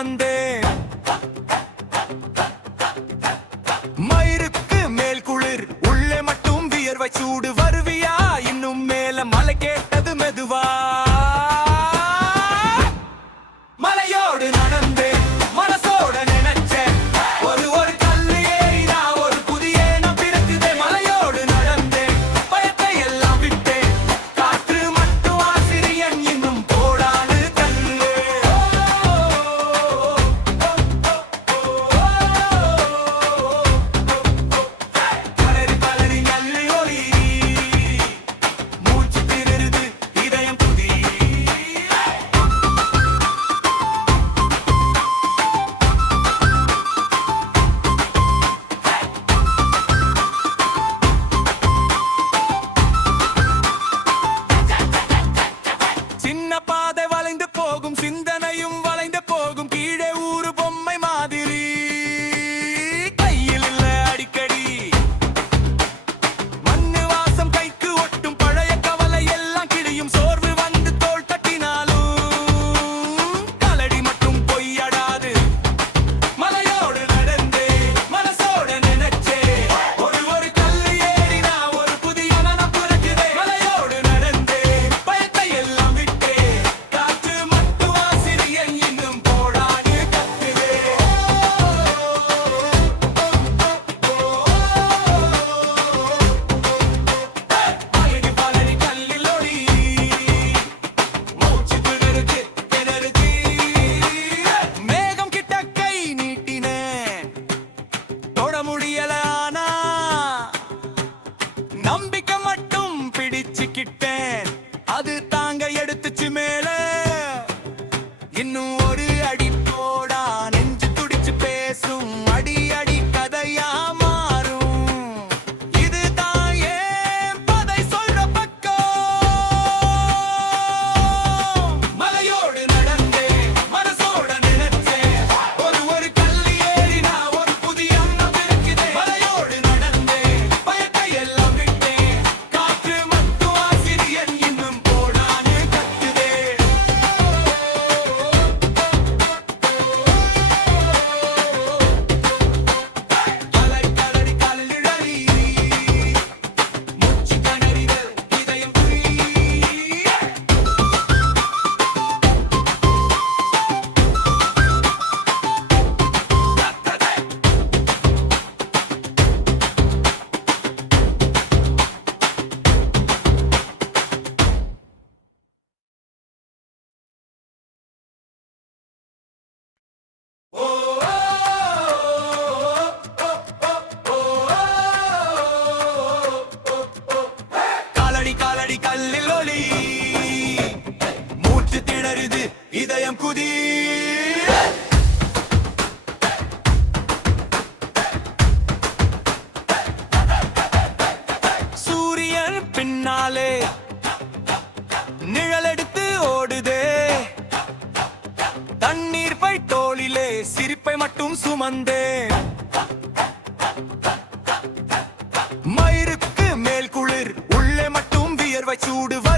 வந்தேன் பிடிச்சுக்கிட்டேன் அது மயிரும் சுமந்தே. மயிருக்கு மேல் குளிர் உள்ளே மட்டும் வியர்வை சூடுவ